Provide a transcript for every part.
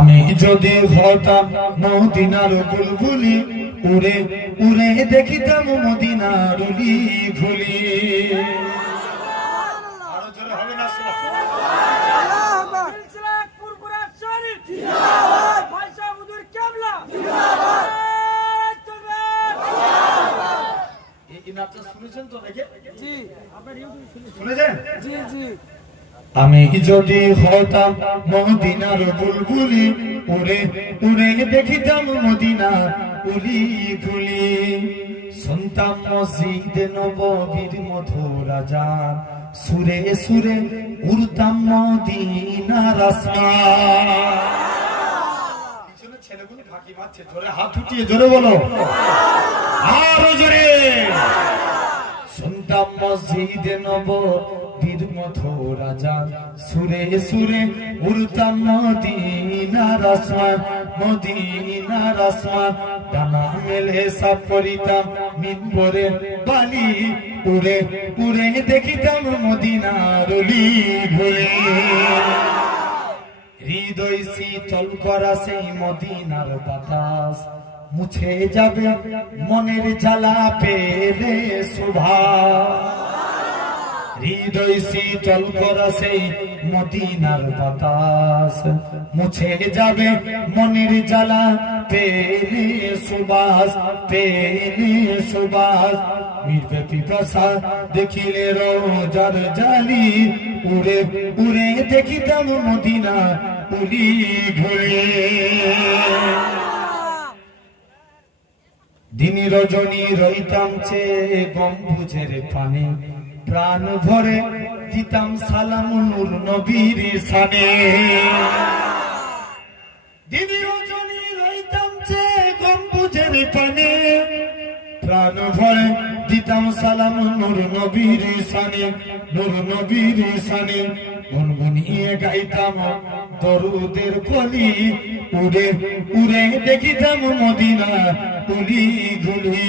আমি যদি হতাম মদিনার বুলবুলি, উড়ে উড়ে দেখিতাম মদিনার অলি গলি। আরো জোরে হবে না? শুনেছেন তো? শুনেছেন? আমি যদি হতাম মদিনার বুলবুলি, উড়ে উড়ে দেখিতাম মদিনা অলি গলি। শুনতাম মসজিদে নববীর মধুর আযান, সুরে সুরে উড়তাম মদিনার আসমান। পিছনে ছেলেগুলো ফাঁকি মারছে, জোরে হাত উঠিয়ে জোরে বলো, আরো জোরে। শুনতাম মসজিদে নববীর মধুর আযান, সুরে সুরে উড়তাম মদিনার আসমান, মদিনার আসমান। ডানা মেলে সাফ করিতাম মিম্বরে বালি, উড়ে উড়ে দেখিতাম মদিনার অলি গলি। হৃদয় শীতল করা সেই মদিনার বাতাস, মুছে যাবে মনের জ্বালা পেলে সুভাষ। হৃদয় শীতল করা সেই মদিনার বাতাস, মুছে যাবে মনের জ্বালা পেলে সুবাস, পেলে সুবাস। মিটবে পিপাসা দেখিলে রোজার জালি, উড়ে উড়ে দেখিতাম মদিনা অলি গলি। দিন রজনী রইতাম চেয়ে গম্বুজের পানে, প্রাণ ভরে দিতাম সালাম নূর নবীর শানে। দিন রজনী রইতাম চেয়ে গম্বুজের পানে, প্রাণ ভরে দিতাম সালাম নূর নবীর শানে, নূর নবীর শানে। গুনগুনিয়ে গাইতাম দরুদের কলি, উড়ে উড়ে দেখিতাম মদিনা অলি গলি।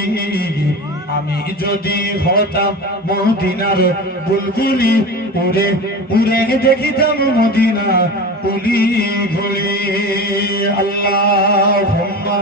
আমি যদি হতাম মদিনার বুলবুলি, উড়ে উড়ে দেখিতাম মদিনা অলি গলি। আল্লাহুম্মা